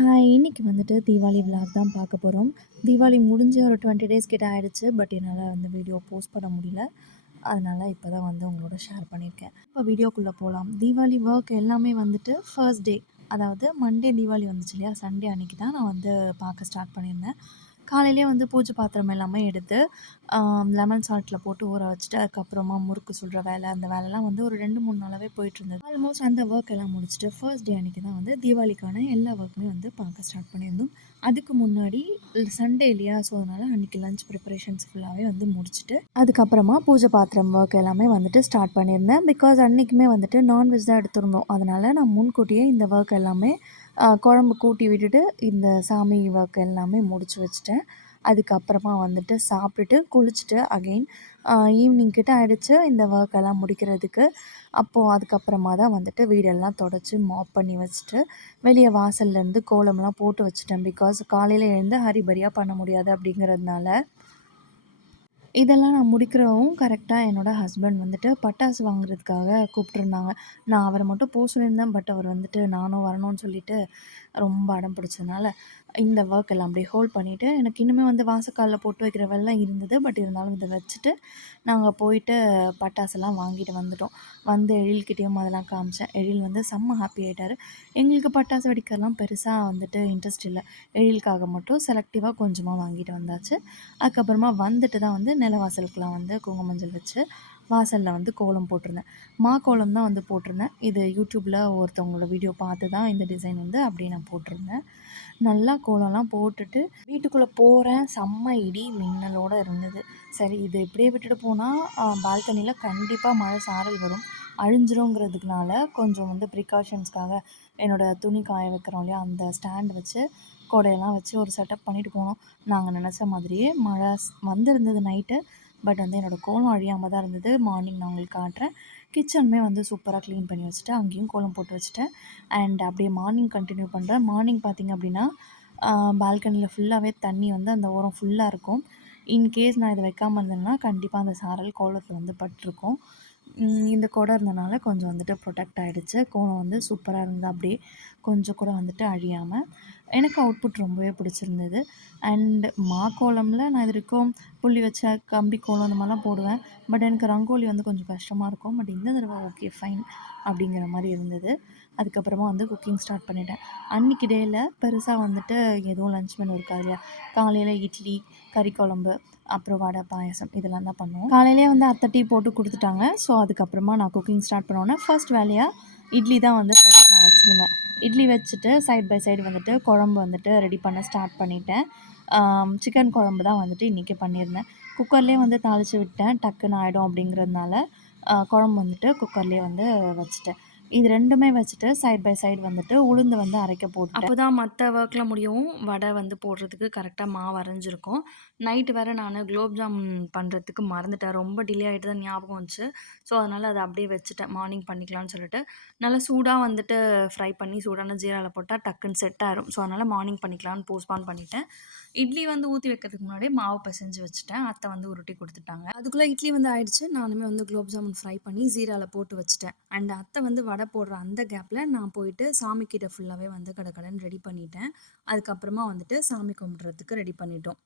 Hi இன்னைக்கு வந்துட்டு Deepavali vlog தான் பார்க்க போகிறோம் தீபாவளி முடிஞ்சு ஒரு டுவெண்ட்டி டேஸ் கிட்ட ஆகிடுச்சு பட் என்னால் வந்து வீடியோ போஸ்ட் பண்ண முடியல. அதனால் இப்போ தான் வந்து உங்களோட ஷேர் பண்ணியிருக்கேன். இப்போ வீடியோக்குள்ளே போகலாம் தீபாவளி ஒர்க் எல்லாமே வந்துட்டு ஃபர்ஸ்ட் டே அதாவது மண்டே தீபாவளி வந்துச்சு இல்லையா? சண்டே அன்னைக்கு தான் நான் வந்து பார்க்க ஸ்டார்ட் பண்ணியிருந்தேன். காலையிலேயே வந்து பூஜை பாத்திரம் எல்லாமே எடுத்து லெமன் சால்ட்டில் போட்டு ஊற வச்சுட்டு அதுக்கப்புறமா முறுக்கு சொல்கிற வேலை அந்த வேலைலாம் வந்து ஒரு ரெண்டு மூணு நாளாகவே போயிட்டுருந்தது. ஆல்மோஸ்ட் அந்த ஒர்க் எல்லாம் முடிச்சுட்டு ஃபர்ஸ்ட் டே அன்றைக்கி தான் வந்து தீபாவளிக்கான எல்லா ஒர்க்குமே வந்து பார்க்க ஸ்டார்ட் பண்ணியிருந்தோம். அதுக்கு முன்னாடி சண்டே இல்லையா? ஸோ அதனால் அன்றைக்கி லஞ்ச் ப்ரிப்பரேஷன்ஸ் ஃபுல்லாகவே வந்து முடிச்சுட்டு அதுக்கப்புறமா பூஜை பாத்திரம் ஒர்க் எல்லாமே வந்துட்டு ஸ்டார்ட் பண்ணியிருந்தேன். பிகாஸ் அன்றைக்குமே வந்துட்டு நான்வெஜ் தான் எடுத்திருந்தோம். அதனால் நான் முன்கூட்டியே இந்த ஒர்க் எல்லாமே குழம்பு கூட்டி விட்டுட்டு இந்த சாமி ஒர்க் எல்லாமே முடிச்சு வச்சுட்டேன். அதுக்கப்புறமா வந்துட்டு சாப்பிட்டுட்டு குளிச்சுட்டு அகெயின் ஈவினிங் கிட்ட ஆகிடுச்சு இந்த ஒர்க் எல்லாம் முடிக்கிறதுக்கு. அப்போது அதுக்கப்புறமா தான் வந்துட்டு வீடெல்லாம் தொடச்சி மாப் பண்ணி வச்சுட்டு வெளியே வாசல்லேருந்து கோலம்லாம் போட்டு வச்சுட்டேன். பிகாஸ் காலையில் எழுந்து ஹரிபரியாக பண்ண முடியாது அப்படிங்கிறதுனால. இதெல்லாம் நான் முடிக்கிறவும் கரெக்டாக என்னோடய ஹஸ்பண்ட் வந்துட்டு பட்டாசு வாங்குறதுக்காக கூப்பிட்ருந்தாங்க நான் அவரை மட்டும் போக சொல்லியிருந்தேன். பட் அவர் வந்துட்டு நானும் வரணும்னு சொல்லிட்டு ரொம்ப அடம் பிடிச்சதுனால இந்த ஒர்க் எல்லாம் அப்படியே ஹோல்ட் பண்ணிவிட்டு எனக்கு இன்னுமே வந்து வாசக்காலில் போட்டு வைக்கிற வெள்ளம் இருந்தது. பட் இருந்தாலும் இதை வச்சுட்டு நாங்கள் போயிட்டு பட்டாசெல்லாம் வாங்கிட்டு வந்துட்டோம். வந்து எழில்கிட்டேயும் அதெல்லாம் காமிச்சேன். எழில் வந்து செம்ம ஹாப்பி ஆகிட்டார் எங்களுக்கு பட்டாசு வெடிக்கிறதுலாம் பெருசாக வந்துட்டு இன்ட்ரெஸ்ட் இல்லை. எழிலுக்காக மட்டும் செலக்டிவாக கொஞ்சமாக வாங்கிட்டு வந்தாச்சு. அதுக்கப்புறமா வந்துட்டு தான் வந்து நிலவாசலுக்குலாம் வந்து குங்குமஞ்சள் வச்சு வாசலில் வந்து கோலம் போட்டிருந்தேன். மா கோலம் தான் வந்து போட்டிருந்தேன். இது யூடியூப்பில் ஒருத்தவங்களோட வீடியோ பார்த்து தான் இந்த டிசைன் வந்து அப்படியே நான் போட்டிருந்தேன். நல்லா கோலம்லாம் போட்டுட்டு வீட்டுக்குள்ளே போகிறேன் செம்ம இடி மின்னலோடு இருந்தது. சரி இது இப்படியே விட்டுட்டு போனால் பால்கனியில் கண்டிப்பாக மழை சாரல் வரும். அழிஞ்சிருங்கிறதுக்குனால கொஞ்சம் வந்து ப்ரிகாஷன்ஸ்க்காக என்னோடய துணி காய வைக்கிறோம் இல்லையா? அந்த ஸ்டாண்ட் வச்சு கொடையெல்லாம் வச்சு ஒரு செட்டப் பண்ணிட்டு போனோம். நாங்கள் நினச்ச மாதிரியே மழை வந்திருந்தது நைட்டு பட் வந்து என்னோடய கோலம் அழியாமல் தான் இருந்தது. மார்னிங் நான் உங்களுக்கு காட்டுறேன். கிச்சனுமே வந்து சூப்பராக க்ளீன் பண்ணி வச்சுட்டு அங்கேயும் கோலம் போட்டு வச்சுட்டேன். அண்ட் அப்படியே மார்னிங் கண்டினியூ பண்ணுறேன் மார்னிங் பார்த்திங்க அப்படின்னா பால்கனியில் ஃபுல்லாகவே தண்ணி வந்து அந்த ஓரம் ஃபுல்லாக இருக்கும். இன்கேஸ் நான் இதை வைக்காமல் இருந்தேன்னா கண்டிப்பாக அந்த சாரல் கோலத்தில் வந்து பட்டிருக்கும். இந்த குடம் இருந்தனால கொஞ்சம் வந்துட்டு ப்ரொடெக்ட் ஆகிடுச்சு கோலம் வந்து சூப்பராக இருந்தது. அப்படியே கொஞ்சம் கூட வந்துட்டு அழியாமல் எனக்கு அவுட்புட் ரொம்பவே பிடிச்சிருந்தது. அண்ட் மா கோலமில் நான் இது வரைக்கும் புள்ளி வச்ச கம்பி கோலம் அந்த மாதிரிலாம் போடுவேன். பட் எனக்கு ரங்கோலி வந்து கொஞ்சம் கஷ்டமாக இருக்கும். பட் இந்த தடவை ஓகே ஃபைன் அப்படிங்கிற மாதிரி இருந்தது. அதுக்கப்புறமா வந்து குக்கிங் ஸ்டார்ட் பண்ணிட்டேன். அன்றைக்கி டேயில் பெருசாக வந்துட்டு எதுவும் லன்ச் மெனு இருக்காது இல்லையா? காலையில் இட்லி கறி குழம்பு அப்புறம் வடை பாயசம் இதெல்லாம் தான் பண்ணுவோம். காலையிலேயே வந்து அத்தை டீ போட்டு கொடுத்துட்டாங்க. ஸோ அதுக்கப்புறமா நான் குக்கிங் ஸ்டார்ட் பண்ணோன்னே ஃபர்ஸ்ட் வேலையாக இட்லி தான் வந்து ஃபர்ஸ்ட் நான் வச்சுருந்தேன். இட்லி வச்சுட்டு சைட் பை சைடு வந்துட்டு குழம்பு வந்துட்டு ரெடி பண்ண ஸ்டார்ட் பண்ணிட்டேன். சிக்கன் குழம்பு தான் வந்துட்டு இன்றைக்கி பண்ணியிருந்தேன். குக்கர்லேயே வந்து தாளித்து விட்டேன். டக்குன்னு ஆகிடும் அப்படிங்கிறதுனால குழம்பு வந்துட்டு குக்கர்லேயே வந்து வச்சுட்டேன். இது ரெண்டுமே வச்சுட்டு சைட் பை சைடு வந்துட்டு உளுந்து வந்து அரைக்க போட்டு அப்போ தான் மற்ற ஒர்க்கில் முடியவும் வடை வந்து போடுறதுக்கு கரெக்டாக மாவு அரைஞ்சிருக்கும். நைட்டு வேறு நான் குலோப் ஜாமுன் பண்ணுறதுக்கு மறந்துட்டேன். ரொம்ப டிலே ஆகிட்டு தான் ஞாபகம் வந்துச்சு. ஸோ அதனால் அதை அப்படியே வச்சுட்டேன். மார்னிங் பண்ணிக்கலாம்னு சொல்லிட்டு. நல்லா சூடாக வந்துட்டு ஃப்ரை பண்ணி சூடான ஜீராவில் போட்டால் டக்குன்னு செட் ஆயிரும். ஸோ அதனால் மார்னிங் பண்ணிக்கலாம்னு போஸ்ட்பான் பண்ணிட்டேன். இட்லி வந்து ஊற்றி வைக்கிறதுக்கு முன்னாடி மாவு பிசைஞ்சு வச்சுட்டேன். அத்தை வந்து உருட்டி கொடுத்துட்டாங்க. அதுக்குள்ளே இட்லி வந்து ஆயிடுச்சு. நானுமே வந்து குலோப் ஜாமுன் ஃப்ரை பண்ணி ஜீராவில் போட்டு வச்சுட்டேன். அண்ட் அத்தை வந்து வடை போடுற அந்த கேப்பில் நான் போயிட்டு சாமிக்கிட்ட ஃபுல்லாகவே வந்து கடை கடன் ரெடி பண்ணிட்டேன். அதுக்கப்புறமா வந்துட்டு சாமி கும்பிட்றதுக்கு ரெடி பண்ணிட்டோம்.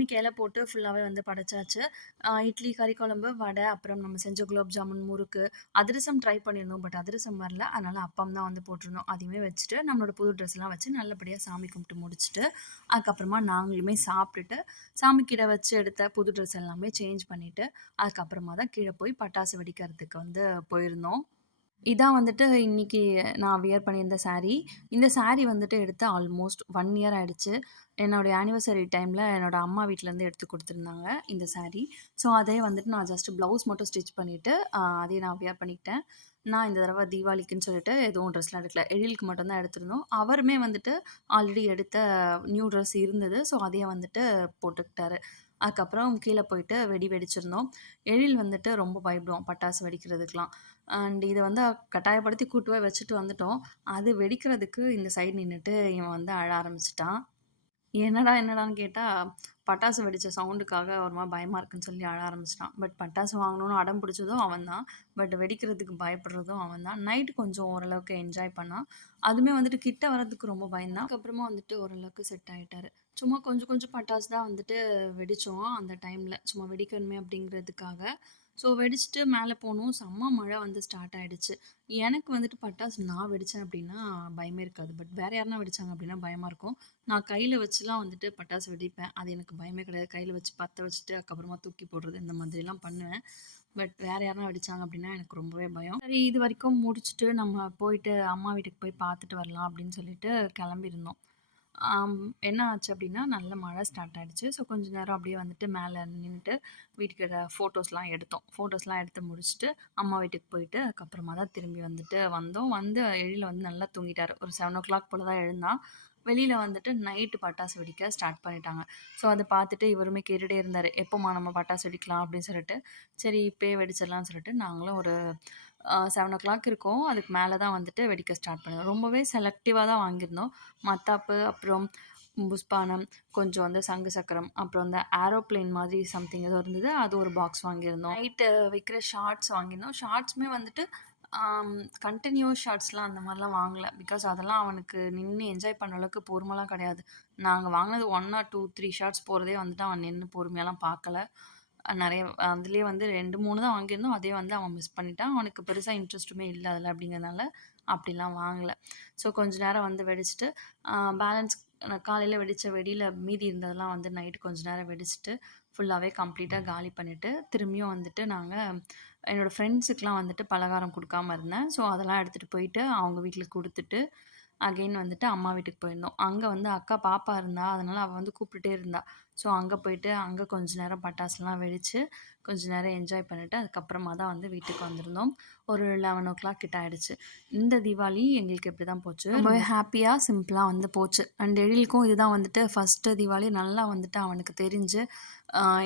சாமிக்கு போட்டு ஃபுல்லாகவே வந்து படைச்சாச்சு. இட்லி கறி குழம்பு வடை அப்புறம் நம்ம செஞ்ச குலோப் ஜாமுன் முறுக்கு அதிரசம் ட்ரை பண்ணியிருந்தோம். பட் அதிரசம் வரல. அதனால் அப்பம் தான் வந்து போட்டிருந்தோம். அதையுமே வச்சுட்டு நம்மளோட புது ட்ரெஸ்லாம் வச்சு நல்லபடியாக சாமி கும்பிட்டு முடிச்சுட்டு அதுக்கப்புறமா நாங்களுமே சாப்பிட்டுட்டு சாமி கீழே வச்சு எடுத்த புது ட்ரெஸ் எல்லாமே சேஞ்ச் பண்ணிவிட்டு அதுக்கப்புறமா தான் கீழே போய் பட்டாசு வெடிக்கிறதுக்கு வந்து போயிருந்தோம். இதான் வந்துட்டு இன்னைக்கு நான் வியர் பண்ணியிருந்த சாரீ. இந்த சாரீ வந்துட்டு எடுத்து ஆல்மோஸ்ட் 1 இயர் ஆயிடுச்சு. என்னோட ஆனிவர்சரி டைம்ல என்னோட அம்மா வீட்லருந்து எடுத்து குடுத்துருந்தாங்க இந்த சாரீ. ஸோ அதே வந்துட்டு நான் ஜஸ்ட் ப்ளவுஸ் மட்டும் ஸ்டிச் பண்ணிட்டு, அ அதையும் நான் வியர் பண்ணிக்கிட்டேன். நான் இந்த தடவ தீபாவளிக்குன்னு சொல்லிட்டு எதுவும் ட்ரெஸ்லாம் எடுக்கல. எழிலுக்கு மட்டும் தான் எடுத்திருந்தோம். அவருமே வந்துட்டு ஆல்ரெடி எடுத்த நியூ ட்ரெஸ் இருந்தது. ஸோ அதையே வந்துட்டு போட்டுக்கிட்டாரு. அதுக்கப்புறம் கீழ போயிட்டு வெடி வெடிச்சிருந்தோம். எழில் வந்துட்டு ரொம்ப பயப்படுவான் பட்டாசு வெடிக்கிறதுக்குலாம். அண்ட் இதை வந்து கட்டாயப்படுத்தி கூட்டு போய் வச்சுட்டு வந்துட்டோம். அது வெடிக்கிறதுக்கு இந்த சைடு நின்றுட்டு இவன் வந்து அழ ஆரம்பிச்சிட்டான் என்னடா என்னடான்னு கேட்டால் பட்டாசு வெடித்த சவுண்டுக்காக ஒரு மாதிரி பயமாக இருக்குன்னு சொல்லி அழ ஆரம்பிச்சிட்டான் பட் பட்டாசு வாங்கணும்னு அடம் பிடிச்சதும் அவன் தான். பட் வெடிக்கிறதுக்கு பயப்படுறதும் அவன் தான். நைட்டு கொஞ்சம் ஓரளவுக்கு என்ஜாய் பண்ணான். அதுவுமே வந்துட்டு கிட்ட வரதுக்கு ரொம்ப பயந்தான். அதுக்கப்புறமா வந்துட்டு ஓரளவுக்கு செட் ஆகிட்டார் சும்மா கொஞ்சம் கொஞ்சம் பட்டாசு தான் வந்துட்டு வெடித்தோம் அந்த டைமில் சும்மா வெடிக்கணுமே அப்படிங்கிறதுக்காக. ஸோ வெடிச்சுட்டு மேலே போனோம். செம்ம மழை வந்து ஸ்டார்ட் ஆகிடுச்சு எனக்கு வந்துட்டு பட்டாசு நான் வெடித்தேன் அப்படின்னா பயமே இருக்காது. பட் வேறு யாருனா வெடிச்சாங்க அப்படின்னா பயமாக இருக்கும். நான் கையில் வச்சுலாம் வந்துட்டு பட்டாசு வெடிப்பேன். அது எனக்கு பயமே கிடையாது. கையில் வச்சு பற்ற வச்சுட்டு அதுக்கப்புறமா தூக்கி போடுறது இந்த மாதிரிலாம் பண்ணுவேன். பட் வேறு யாருனா வெடிச்சாங்க அப்படின்னா எனக்கு ரொம்பவே பயம். சரி இது வரைக்கும் முடிச்சுட்டு நம்ம போயிட்டு அம்மா வீட்டுக்கு போய் பார்த்துட்டு வரலாம் அப்படின்னு சொல்லிட்டு கிளம்பியிருந்தோம். என்ன ஆச்சு அப்படின்னா, நல்ல மழை ஸ்டார்ட் ஆகிடுச்சு ஸோ கொஞ்ச நேரம் அப்படியே வந்துட்டு மேலே நின்றுட்டு வீட்டுக்கு ஃபோட்டோஸ்லாம் எடுத்தோம். ஃபோட்டோஸ்லாம் எடுத்து முடிச்சுட்டு, அம்மா வீட்டுக்கு போயிட்டு அதுக்கப்புறமா தான் திரும்பி வந்துட்டு வந்தோம். வந்து எழில் வந்து நல்லா தூங்கிட்டார் ஒரு செவன் ஓ கிளாக் போல் தான் எழுந்தான். வெளியில் வந்துட்டு நைட்டு பட்டாசு வெடிக்க ஸ்டார்ட் பண்ணிட்டாங்க. ஸோ அதை பார்த்துட்டு இவருமே கேட்டுகிட்டே இருந்தார் "எப்போம்மா நம்ம பட்டாசு வெடிக்கலாம்?" அப்படின்னு சொல்லிட்டு. சரி இப்போயே வெடிச்சிடலாம்னு சொல்லிட்டு நாங்களும் ஒரு செவன் ஓ கிளாக் இருக்கும். அதுக்கு மேலே தான் வந்துட்டு வெடிக்க ஸ்டார்ட் பண்ணோம். ரொம்பவே செலக்டிவாக தான் வாங்கியிருந்தோம். மத்தாப்பு, அப்புறம் புஸ்பானம், கொஞ்சம் வந்து சங்கு சக்கரம், அப்புறம் இந்த ஏரோப்ளேன் மாதிரி சம்திங் ஏதோ இருந்தது. அது ஒரு பாக்ஸ் வாங்கியிருந்தோம். நைட்டு விற்கிற ஷார்ட்ஸ் வாங்கியிருந்தோம். ஷார்ட்ஸுமே வந்துட்டு கண்டினியூஸ் ஷார்ட்ஸ்லாம் அந்த மாதிரிலாம் வாங்கலை பிகாஸ் அதெல்லாம் அவனுக்கு நின்று என்ஜாய் பண்ண அளவுக்கு பொறுமைலாம் கிடையாது. நாங்கள் வாங்கினது ஒன் ஆர் 2, 3 ஷார்ட்ஸ் போகிறதே வந்துட்டு அவன் நின்று பொறுமையெல்லாம் பார்க்கல. நிறைய நெறைய வந்து 2, 3 தான் வாங்கியிருந்தோம். அதே வந்து அவன் மிஸ் பண்ணிட்டான். அவனுக்கு பெருசா இன்ட்ரெஸ்ட்டுமே இல்ல அதில அப்படிங்கிறதுனால, அப்படிலாம் வாங்கல. ஸோ கொஞ்ச நேரம் வந்து வெடிச்சுட்டு, அ பேலன்ஸ் காலையில வெடிச்ச வெடியில மீதி இருந்ததெல்லாம் வந்து நைட்டு கொஞ்ச நேரம் வெடிச்சுட்டு, ஃபுல்லாவே கம்ப்ளீட்டா காலி பண்ணிட்டு, திரும்பியும் வந்துட்டு நாங்க என்னோட ஃப்ரெண்ட்ஸுக்குலாம் வந்துட்டு பலகாரம் குடுக்காம இருந்தேன். ஸோ அதெல்லாம் எடுத்துட்டு போயிட்டு அவங்க வீட்ல குடுத்துட்டு, அகைன் வந்துட்டு அம்மா வீட்டுக்கு போயிருந்தோம். அங்க வந்து அக்கா பாப்பா இருந்தா. அதனால அவ வந்து கூப்பிட்டுட்டே இருந்தா. ஸோ அங்கே போயிட்டு அங்கே கொஞ்ச நேரம் பட்டாசுலாம் வெடித்து கொஞ்ச நேரம் என்ஜாய் பண்ணிவிட்டு அதுக்கப்புறமா தான் வந்து வீட்டுக்கு வந்திருந்தோம். ஒரு 11:00 கிட்ட ஆயிடுச்சு. இந்த தீபாவளி எங்களுக்கு இப்படி தான் போச்சு. ரொம்பவே ஹாப்பியாக சிம்பிளாக வந்து போச்சு. அண்ட் எழிலுக்கும் இதுதான் வந்துட்டு ஃபர்ஸ்ட்டு தீபாவளி. நல்லா வந்துட்டு அவனுக்கு தெரிஞ்சு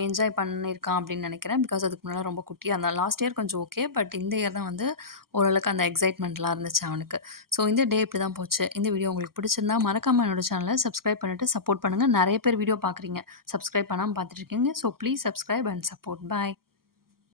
என்ஜாய் பண்ணியிருக்கான் அப்படின்னு நினைக்கிறேன் பிகாஸ் அதுக்கு முன்னால் ரொம்ப குட்டியாக இருந்தான். லாஸ்ட் இயர் கொஞ்சம் ஓகே. பட் இந்த இயர் தான் வந்து ஓரளவுக்கு அந்த எக்ஸைட்மெண்ட்லாம் இருந்துச்சு அவனுக்கு. ஸோ இந்த டே இப்படி தான் போச்சு. இந்த வீடியோ உங்களுக்கு பிடிச்சிருந்தா மறக்காமல் என்னோட சேனலை சப்ஸ்கிரைப் பண்ணிட்டு சப்போர்ட் பண்ணுங்கள் நிறைய பேர் வீடியோ பார்க்குறீங்க. சப்ஸ்கிரைப் பண்ணாமல் பார்த்துட்டு இருக்கீங்க. So please subscribe and support. Bye.